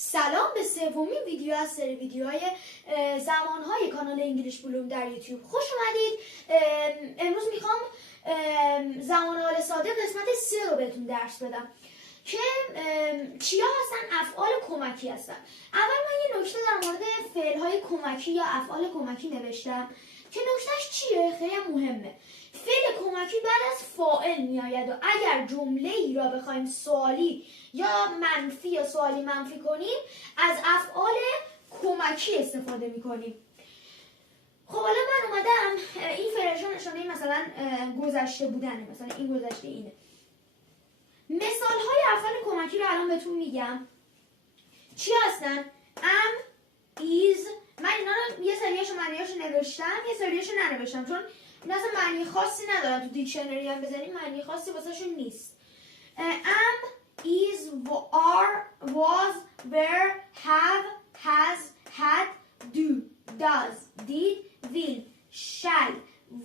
سلام به سومین ویدیو از سری ویدیوهای زمانهای کانال انگلیش بلوم در یوتیوب. خوش اومدید. امروز میخوام زمان حال ساده قسمت 3 رو بهتون درس بدم که چیا هستن؟ افعال کمکی هستن. اول من یه نکته در مورد فعل‌های کمکی یا افعال کمکی نوشتم که نکتهش چیه؟ خیلی مهمه. فعل کمکی بعد از فاعل میآید و اگر جمله ای را بخوایم سوالی یا منفی یا سوالی منفی کنیم از افعال کمکی استفاده میکنیم. خب حالا من اومدم این فعل نشانه مثلا گذشته بودنه، مثلا این گذشته اینه. مثال های افعال کمکی رو الان بهتون میگم. چی هستن؟ am، is. من اینا رو یه سریاشو معنیاشو نوشتم، یه سریاشو ننوشتم چون این اصلا معنی خاصی ندارن. تو دیکشنری هم بزنیم معنی خاصی واسهشون نیست. am، is، are، was، were، have، has، had، do، does، did، will، shall،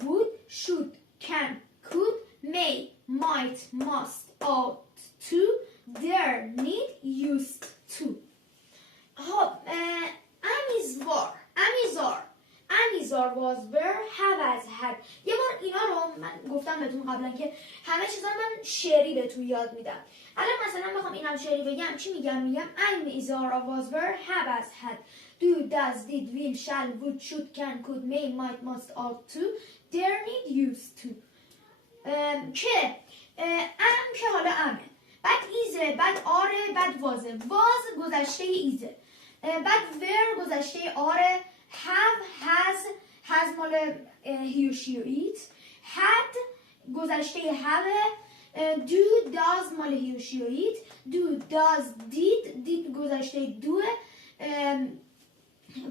would، should، can، could، may، might، must، ought to، dare، need، used to. خب am is war، am is are، am is are، was were، have as had. یه بار اینا رو من گفتم بهتون قبلا که همه چیزا من شعری بهتون یاد میدم. الان مثلا بخوام اینم شعری بگم چی میگم؟ میگم am is are، was were، have as had، do، does، did، will، shall، would، should، can، could، may، might، must، ought to، dare، need، used to. که am که حالا امه، بعد ایزه، بعد آره، بعد وازه. واز گذشته ایزه، بعد were گذشته آره، have، has مال he و she و it، had گذشته have، do، does مال he و she و it، do، does، did گذشته do،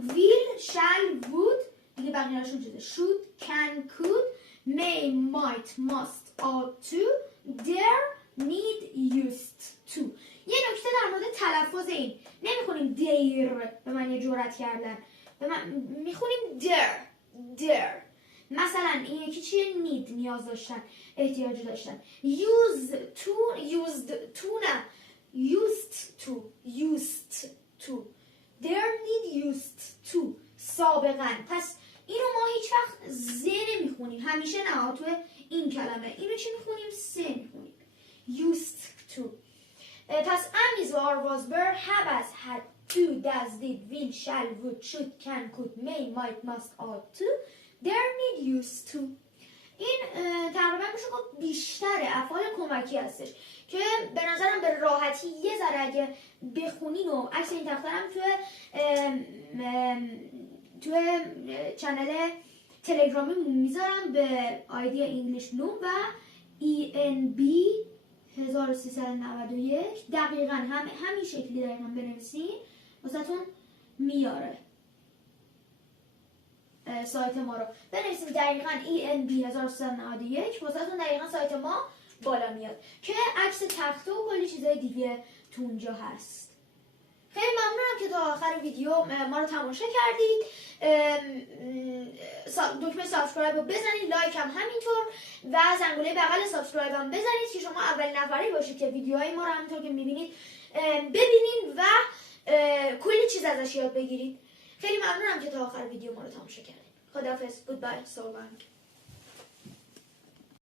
will، shall، would دیگه بقیه‌شون چیزه، should، can، could، may، might، must، ought to، dare، need، used to. یه نکته در مورد تلفظ این، نمیخونیم دیر به معنی جرأت کردن، میخونیم dare. مثلا این یکی چیه؟ need، نیاز داشتن، احتیاج داشتن. used to. dare، need، used to. سابقا. پس اینو ما هیچ وقت ز نمیخونیم، همیشه نه تو این کلمه. اینو چی میخونیم؟ س میخونیم. used to. پس am is are was were have as had do does did will shall would should can could may might must ought to dare need used to. این تقریبا میشه گفت بیشتر افعال کمکی هستش که به نظرم به راحتی یه ذره اگه بخونین و عکس این تخته هم تو چنل تلگرامی میذارم به آیدی انگلیش بلوم و ENB 1391. دقیقا همین شکلی دقیقا بنویسین واسهتون میاره. سایت ما رو بنویسین دقیقا ENB 1391 واسهتون دقیقا سایت ما بالا میاد که عکس تخته و کلی چیزای دیگه تو اونجا هست. خیلی ممنونم که تا آخر ویدیو ما رو تماشا کردید. دکمه سابسکرایب رو بزنید، لایک هم همینطور و زنگوله بغل سابسکرایب هم بزنید که شما اولین نفری باشید که ویدیوهای ما رو همینطور که میبینید ببینید و کلی چیز ازش یاد بگیرید. خیلی ممنونم که تا آخر ویدیو ما رو تماشا کردید. خداحافظ. گودبای. سو لانگ.